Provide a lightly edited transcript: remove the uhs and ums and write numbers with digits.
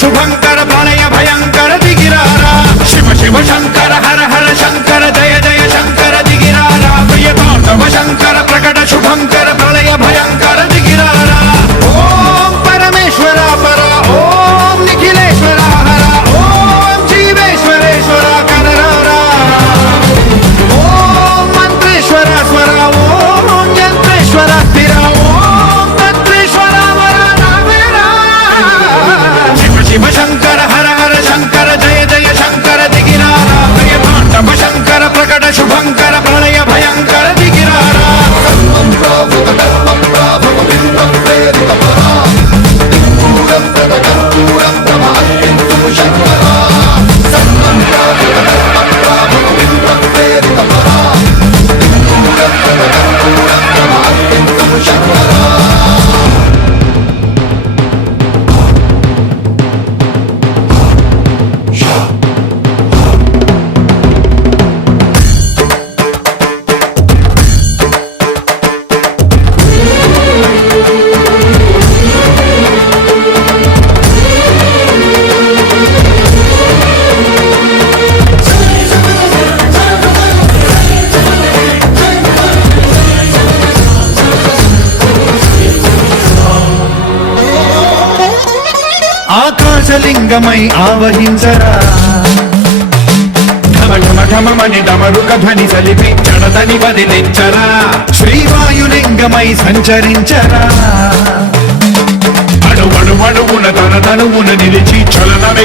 శుభంకర ప్రళయ భయంకర దిగిరారా శివ శివ శంకర హర హర శంకర జయ జయ శంకర దిగిరారా ప్రియతాండవ శంకర ప్రకట శుభంకర ప్రళయ భయంకర దిగిరారా ఓం పరమేశ్వర పర ఓం నిఖిలేశ్వర హర ఓం జీవేశ్వరేశ్వర కరరారా ఓం మంత్రేశ్వర స్వర ఓం యంత్రేశ్వర స్థిర ఓం తంత్రేశ్వర వర నావేరా శివ శివ శంకర హర హర శంకర జయ జయ శంకర దిగిరారా ప్రియతాండవ శంకర ప్రకట శుభంకర ప్రళయ భయంకర దిగిరారా ఆకాశలింగమై ఆవహించరా ఢమ ఢమ ఢమమని డమరుక ధ్వని సలిపి జడదని వదిలించరా శ్రీవాయులింగమై సంచరించరా అణువణువున తన తనువున నిలిచి చలనమే